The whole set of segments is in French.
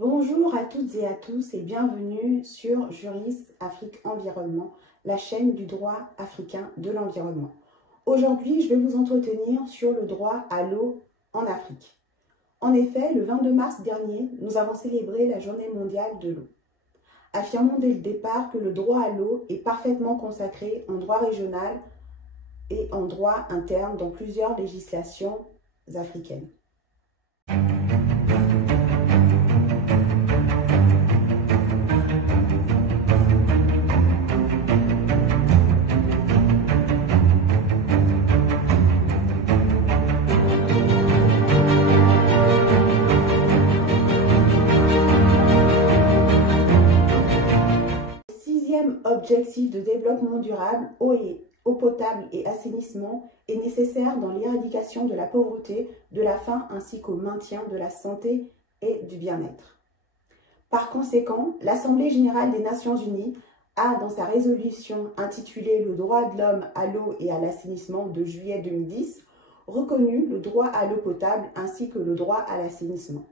Bonjour à toutes et à tous et bienvenue sur Juris Afrique Environnement, la chaîne du droit africain de l'environnement. Aujourd'hui, je vais vous entretenir sur le droit à l'eau en Afrique. En effet, le 22 mars dernier, nous avons célébré la Journée mondiale de l'eau. Affirmons dès le départ que le droit à l'eau est parfaitement consacré en droit régional et en droit interne dans plusieurs législations africaines. Objectif de développement durable, eau potable et assainissement est nécessaire dans l'éradication de la pauvreté, de la faim ainsi qu'au maintien de la santé et du bien-être. Par conséquent, l'Assemblée générale des Nations unies a, dans sa résolution intitulée « Le droit de l'homme à l'eau et à l'assainissement » de juillet 2010, reconnu le droit à l'eau potable ainsi que le droit à l'assainissement.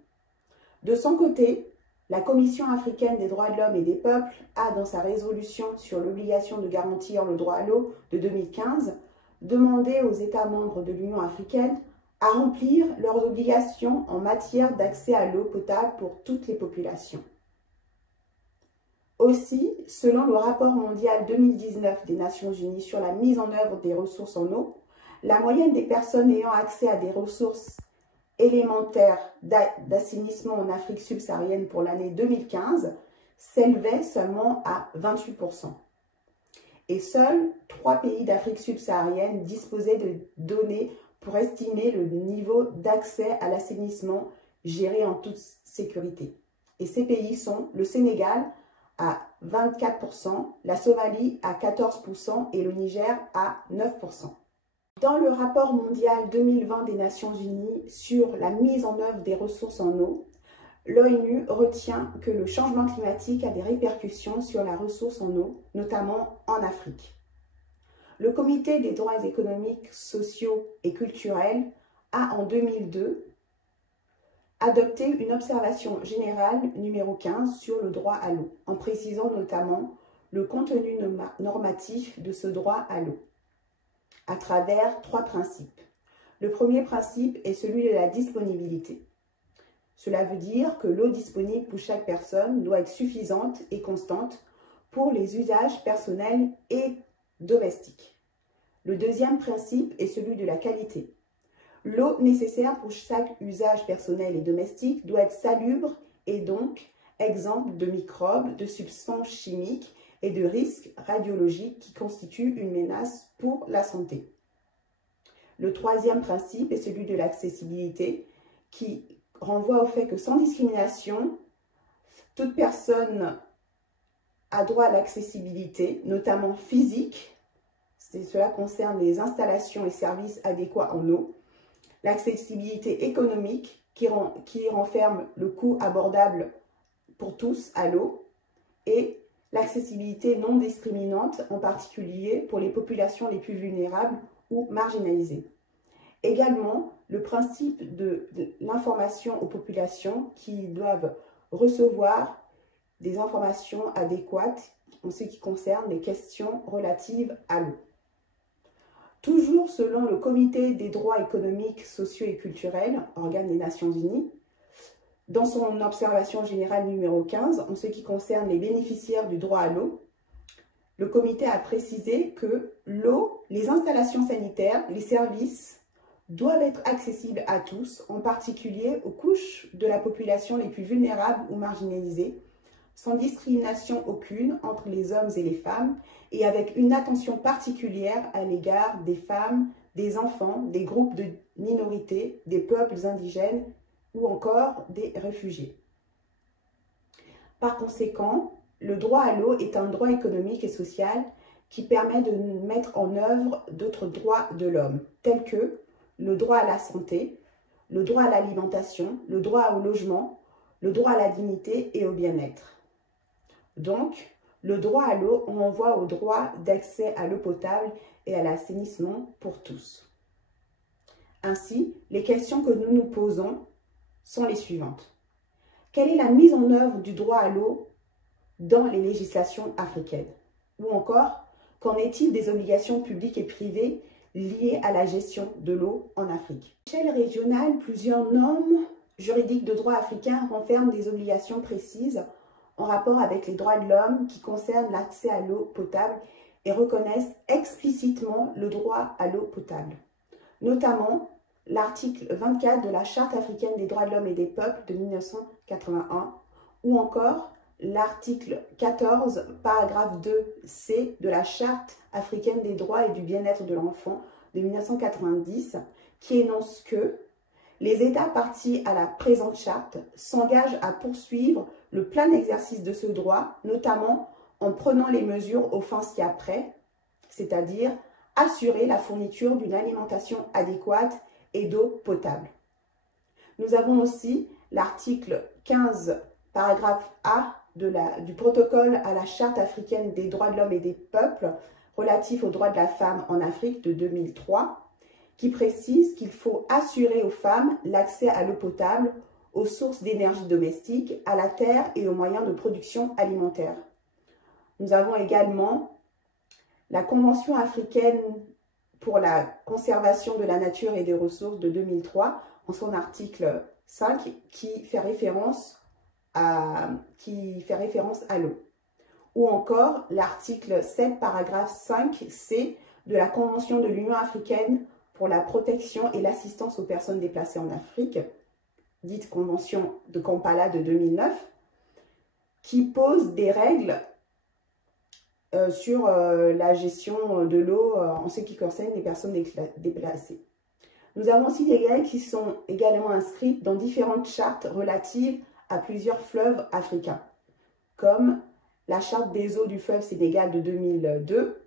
De son côté, la Commission africaine des droits de l'homme et des peuples a, dans sa résolution sur l'obligation de garantir le droit à l'eau de 2015, demandé aux États membres de l'Union africaine à remplir leurs obligations en matière d'accès à l'eau potable pour toutes les populations. Aussi, selon le rapport mondial 2019 des Nations unies sur la mise en œuvre des ressources en eau, la moyenne des personnes ayant accès à des ressources élémentaire d'assainissement en Afrique subsaharienne pour l'année 2015 s'élevait seulement à 28%. Et seuls 3 pays d'Afrique subsaharienne disposaient de données pour estimer le niveau d'accès à l'assainissement géré en toute sécurité. Et ces pays sont le Sénégal à 24%, la Somalie à 14% et le Niger à 9%. Dans le rapport mondial 2020 des Nations unies sur la mise en œuvre des ressources en eau, l'ONU retient que le changement climatique a des répercussions sur la ressource en eau, notamment en Afrique. Le Comité des droits économiques, sociaux et culturels a en 2002 adopté une observation générale numéro 15 sur le droit à l'eau, en précisant notamment le contenu normatif de ce droit à l'eau, à travers 3 principes. Le premier principe est celui de la disponibilité. Cela veut dire que l'eau disponible pour chaque personne doit être suffisante et constante pour les usages personnels et domestiques. Le deuxième principe est celui de la qualité. L'eau nécessaire pour chaque usage personnel et domestique doit être salubre et donc exempte de microbes, de substances chimiques et de risques radiologiques qui constituent une menace pour la santé. Le troisième principe est celui de l'accessibilité, qui renvoie au fait que sans discrimination, toute personne a droit à l'accessibilité, notamment physique. Cela concerne les installations et services adéquats en eau. L'accessibilité économique, qui renferme le coût abordable pour tous à l'eau, et l'accessibilité non discriminante, en particulier pour les populations les plus vulnérables ou marginalisées. Également, le principe de l'information aux populations qui doivent recevoir des informations adéquates en ce qui concerne les questions relatives à l'eau. Toujours selon le Comité des droits économiques, sociaux et culturels, organe des Nations unies, dans son observation générale numéro 15, en ce qui concerne les bénéficiaires du droit à l'eau, le comité a précisé que l'eau, les installations sanitaires, les services doivent être accessibles à tous, en particulier aux couches de la population les plus vulnérables ou marginalisées, sans discrimination aucune entre les hommes et les femmes, et avec une attention particulière à l'égard des femmes, des enfants, des groupes de minorités, des peuples indigènes, ou encore des réfugiés. Par conséquent, le droit à l'eau est un droit économique et social qui permet de mettre en œuvre d'autres droits de l'homme, tels que le droit à la santé, le droit à l'alimentation, le droit au logement, le droit à la dignité et au bien-être. Donc, le droit à l'eau renvoie au droit d'accès à l'eau potable et à l'assainissement pour tous. Ainsi, les questions que nous nous posons sont les suivantes. Quelle est la mise en œuvre du droit à l'eau dans les législations africaines? Ou encore, qu'en est-il des obligations publiques et privées liées à la gestion de l'eau en Afrique? À l'échelle régionale, plusieurs normes juridiques de droit africain renferment des obligations précises en rapport avec les droits de l'homme qui concernent l'accès à l'eau potable et reconnaissent explicitement le droit à l'eau potable. Notamment, l'article 24 de la Charte africaine des droits de l'homme et des peuples de 1981 ou encore l'article 14, paragraphe 2C de la Charte africaine des droits et du bien-être de l'enfant de 1990 qui énonce que les États partis à la présente charte s'engagent à poursuivre le plein exercice de ce droit, notamment en prenant les mesures aux fins ci-après, c'est-à-dire assurer la fourniture d'une alimentation adéquate et d'eau potable. Nous avons aussi l'article 15, paragraphe A du protocole à la Charte africaine des droits de l'homme et des peuples relatif aux droits de la femme en Afrique de 2003, qui précise qu'il faut assurer aux femmes l'accès à l'eau potable, aux sources d'énergie domestique, à la terre et aux moyens de production alimentaire. Nous avons également la Convention africaine pour la conservation de la nature et des ressources de 2003, en son article 5, qui fait référence à l'eau. Ou encore l'article 7, paragraphe 5C de la Convention de l'Union africaine pour la protection et l'assistance aux personnes déplacées en Afrique, dite Convention de Kampala de 2009, qui pose des règles sur la gestion de l'eau en ce qui concerne les personnes déplacées. Nous avons aussi des règles qui sont également inscrites dans différentes chartes relatives à plusieurs fleuves africains, comme la charte des eaux du fleuve Sénégal de 2002,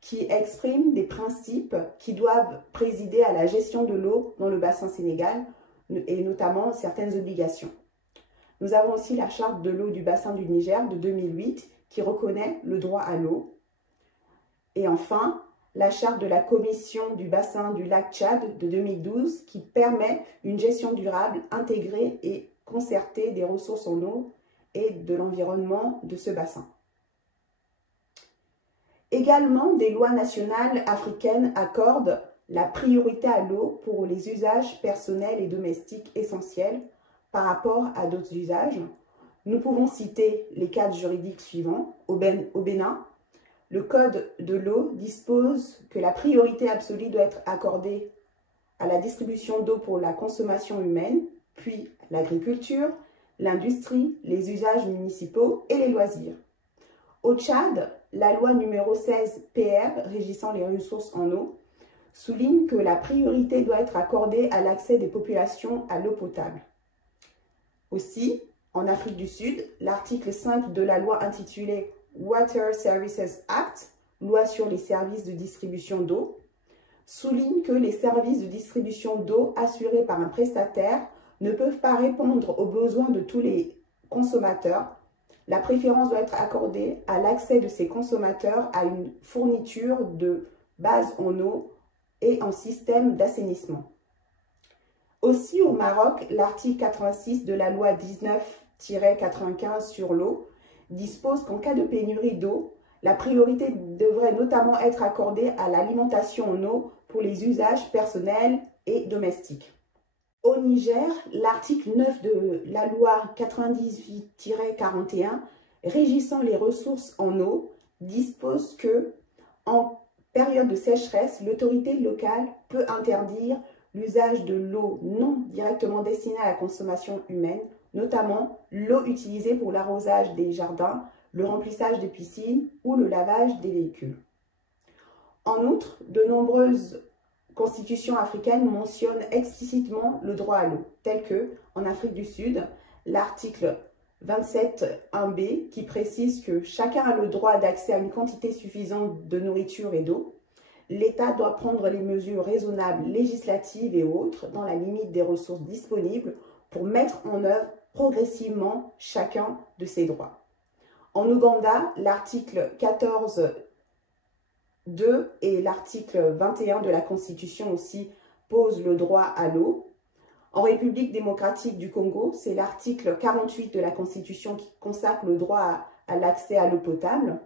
qui exprime des principes qui doivent présider à la gestion de l'eau dans le bassin Sénégal, et notamment certaines obligations. Nous avons aussi la charte de l'eau du bassin du Niger de 2008, qui reconnaît le droit à l'eau. Et enfin, la charte de la Commission du bassin du lac Tchad de 2012, qui permet une gestion durable, intégrée et concertée des ressources en eau et de l'environnement de ce bassin. Également, des lois nationales africaines accordent la priorité à l'eau pour les usages personnels et domestiques essentiels par rapport à d'autres usages. Nous pouvons citer les cadres juridiques suivants. Au Bénin, le Code de l'eau dispose que la priorité absolue doit être accordée à la distribution d'eau pour la consommation humaine, puis l'agriculture, l'industrie, les usages municipaux et les loisirs. Au Tchad, la loi numéro 16 PR régissant les ressources en eau souligne que la priorité doit être accordée à l'accès des populations à l'eau potable. Aussi, en Afrique du Sud, l'article 5 de la loi intitulée Water Services Act, loi sur les services de distribution d'eau, souligne que les services de distribution d'eau assurés par un prestataire ne peuvent pas répondre aux besoins de tous les consommateurs. La préférence doit être accordée à l'accès de ces consommateurs à une fourniture de base en eau et en système d'assainissement. Aussi au Maroc, l'article 86 de la loi 19-95 sur l'eau dispose qu'en cas de pénurie d'eau, la priorité devrait notamment être accordée à l'alimentation en eau pour les usages personnels et domestiques. Au Niger, l'article 9 de la loi 98-41 régissant les ressources en eau dispose que, en période de sécheresse, l'autorité locale peut interdire l'usage de l'eau non directement destinée à la consommation humaine, notamment l'eau utilisée pour l'arrosage des jardins, le remplissage des piscines ou le lavage des véhicules. En outre, de nombreuses constitutions africaines mentionnent explicitement le droit à l'eau, tel que, en Afrique du Sud, l'article 27.1b qui précise que chacun a le droit d'accès à une quantité suffisante de nourriture et d'eau. L'État doit prendre les mesures raisonnables, législatives et autres, dans la limite des ressources disponibles, pour mettre en œuvre progressivement chacun de ses droits. En Ouganda, l'article 14.2 et l'article 21 de la Constitution aussi posent le droit à l'eau. En République démocratique du Congo, c'est l'article 48 de la Constitution qui consacre le droit à l'accès à l'eau potable.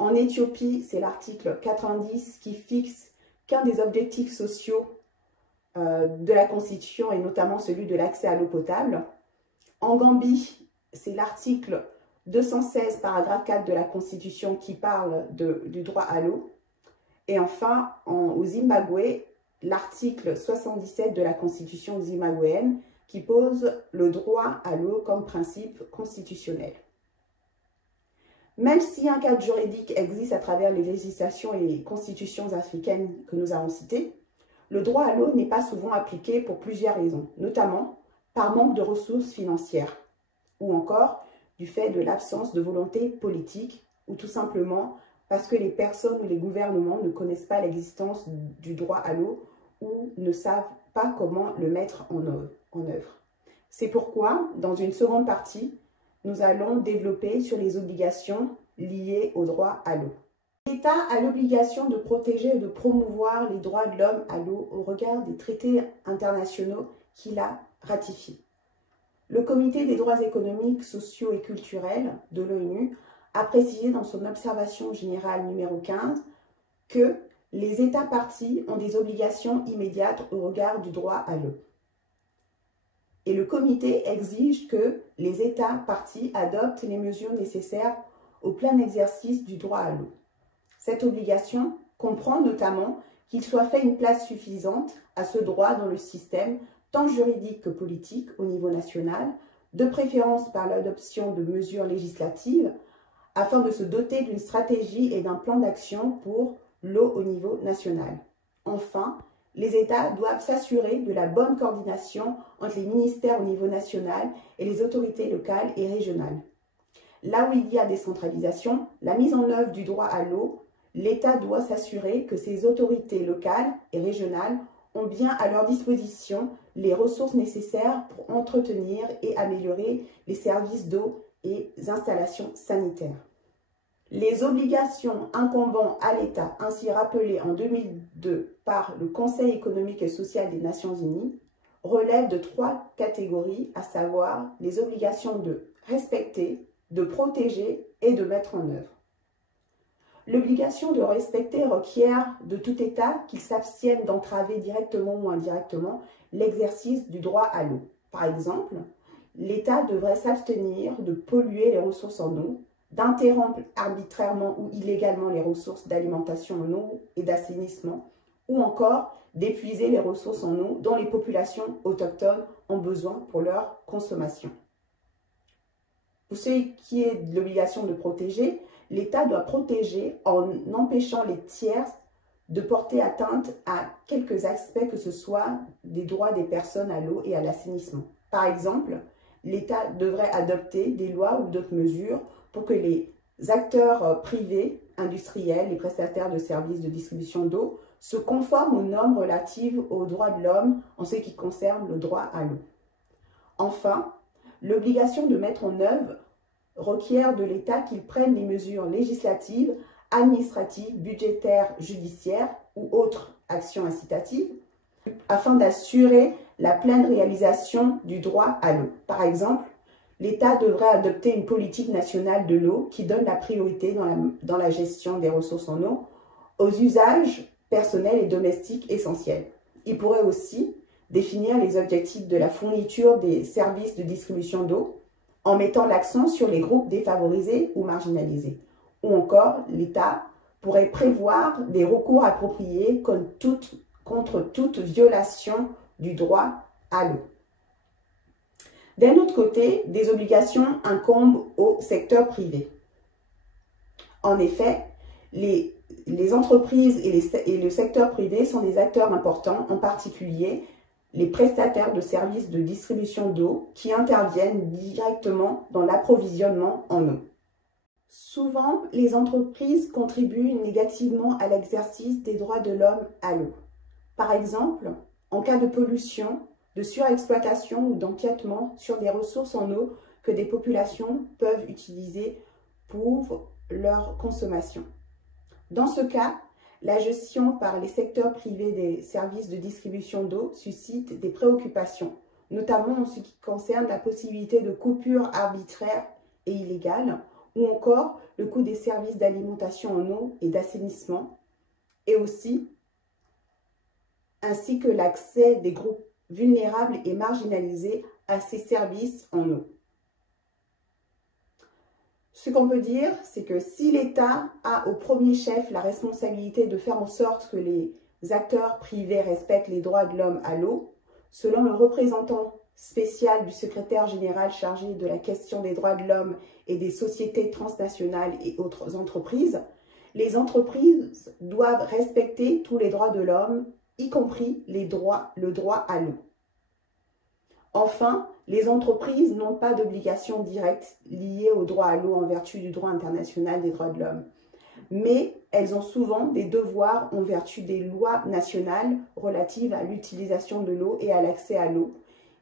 En Éthiopie, c'est l'article 90 qui fixe qu'un des objectifs sociaux de la Constitution est notamment celui de l'accès à l'eau potable. En Gambie, c'est l'article 216, paragraphe 4 de la Constitution qui parle du droit à l'eau. Et enfin, au Zimbabwe, l'article 77 de la Constitution zimbabwéenne qui pose le droit à l'eau comme principe constitutionnel. Même si un cadre juridique existe à travers les législations et constitutions africaines que nous avons citées, le droit à l'eau n'est pas souvent appliqué pour plusieurs raisons, notamment par manque de ressources financières ou encore du fait de l'absence de volonté politique ou tout simplement parce que les personnes ou les gouvernements ne connaissent pas l'existence du droit à l'eau ou ne savent pas comment le mettre en œuvre. C'est pourquoi, dans une seconde partie, nous allons développer sur les obligations liées au droit à l'eau. L'État a l'obligation de protéger et de promouvoir les droits de l'homme à l'eau au regard des traités internationaux qu'il a ratifiés. Le Comité des droits économiques, sociaux et culturels de l'ONU a précisé dans son observation générale numéro 15 que les États parties ont des obligations immédiates au regard du droit à l'eau. Et le comité exige que les États parties adoptent les mesures nécessaires au plein exercice du droit à l'eau. Cette obligation comprend notamment qu'il soit fait une place suffisante à ce droit dans le système, tant juridique que politique au niveau national, de préférence par l'adoption de mesures législatives, afin de se doter d'une stratégie et d'un plan d'action pour l'eau au niveau national. Enfin, les États doivent s'assurer de la bonne coordination entre les ministères au niveau national et les autorités locales et régionales. Là où il y a décentralisation, la mise en œuvre du droit à l'eau, l'État doit s'assurer que ces autorités locales et régionales ont bien à leur disposition les ressources nécessaires pour entretenir et améliorer les services d'eau et les installations sanitaires. Les obligations incombant à l'État, ainsi rappelées en 2002 par le Conseil économique et social des Nations Unies, relèvent de 3 catégories, à savoir les obligations de respecter, de protéger et de mettre en œuvre. L'obligation de respecter requiert de tout État qu'il s'abstienne d'entraver directement ou indirectement l'exercice du droit à l'eau. Par exemple, l'État devrait s'abstenir de polluer les ressources en eau, d'interrompre arbitrairement ou illégalement les ressources d'alimentation en eau et d'assainissement, ou encore d'épuiser les ressources en eau dont les populations autochtones ont besoin pour leur consommation. Pour ce qui est de l'obligation de protéger, l'État doit protéger en empêchant les tiers de porter atteinte à quelques aspects que ce soit des droits des personnes à l'eau et à l'assainissement. Par exemple, l'État devrait adopter des lois ou d'autres mesures pour que les acteurs privés, industriels, les prestataires de services de distribution d'eau se conforment aux normes relatives aux droits de l'homme en ce qui concerne le droit à l'eau. Enfin, l'obligation de mettre en œuvre requiert de l'État qu'il prenne des mesures législatives, administratives, budgétaires, judiciaires ou autres actions incitatives afin d'assurer la pleine réalisation du droit à l'eau. Par exemple, l'État devrait adopter une politique nationale de l'eau qui donne la priorité dans la gestion des ressources en eau aux usages personnels et domestiques essentiels. Il pourrait aussi définir les objectifs de la fourniture des services de distribution d'eau en mettant l'accent sur les groupes défavorisés ou marginalisés. Ou encore, l'État pourrait prévoir des recours appropriés contre toute violation du droit à l'eau. D'un autre côté, des obligations incombent au secteur privé. En effet, les entreprises et le secteur privé sont des acteurs importants, en particulier les prestataires de services de distribution d'eau qui interviennent directement dans l'approvisionnement en eau. Souvent, les entreprises contribuent négativement à l'exercice des droits de l'homme à l'eau. Par exemple, en cas de pollution, de surexploitation ou d'empiètement sur des ressources en eau que des populations peuvent utiliser pour leur consommation. Dans ce cas, la gestion par les secteurs privés des services de distribution d'eau suscite des préoccupations notamment en ce qui concerne la possibilité de coupures arbitraires et illégales, ou encore le coût des services d'alimentation en eau et d'assainissement, et aussi ainsi que l'accès des groupes vulnérables et marginalisés à ces services en eau. Ce qu'on peut dire, c'est que si l'État a au premier chef la responsabilité de faire en sorte que les acteurs privés respectent les droits de l'homme à l'eau, selon le représentant spécial du secrétaire général chargé de la question des droits de l'homme et des sociétés transnationales et autres entreprises, les entreprises doivent respecter tous les droits de l'homme, y compris le droit à l'eau. Enfin, les entreprises n'ont pas d'obligation directe liée au droit à l'eau en vertu du droit international des droits de l'homme, mais elles ont souvent des devoirs en vertu des lois nationales relatives à l'utilisation de l'eau et à l'accès à l'eau,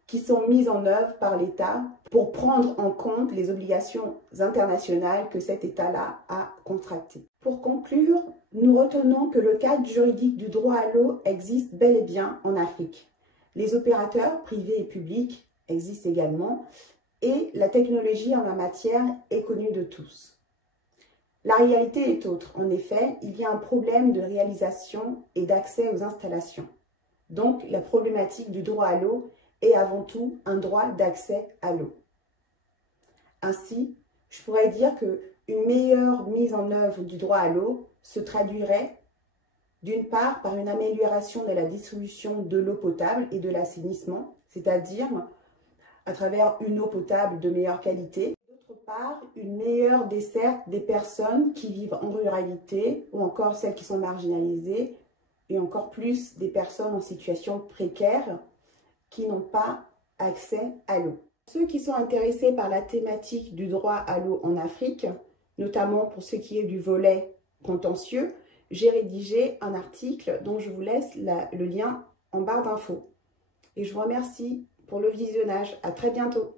qui sont mises en œuvre par l'État pour prendre en compte les obligations internationales que cet État-là a contractées. Pour conclure, nous retenons que le cadre juridique du droit à l'eau existe bel et bien en Afrique. Les opérateurs privés et publics existent également et la technologie en la matière est connue de tous. La réalité est autre. En effet, il y a un problème de réalisation et d'accès aux installations. Donc, la problématique du droit à l'eau est avant tout un droit d'accès à l'eau. Ainsi, je pourrais dire qu'une meilleure mise en œuvre du droit à l'eau se traduirait d'une part par une amélioration de la distribution de l'eau potable et de l'assainissement, c'est-à-dire à travers une eau potable de meilleure qualité. D'autre part, une meilleure desserte des personnes qui vivent en ruralité ou encore celles qui sont marginalisées et encore plus des personnes en situation précaire qui n'ont pas accès à l'eau. Ceux qui sont intéressés par la thématique du droit à l'eau en Afrique, notamment pour ce qui est du volet contentieux, j'ai rédigé un article dont je vous laisse le lien en barre d'infos. Et je vous remercie pour le visionnage. À très bientôt.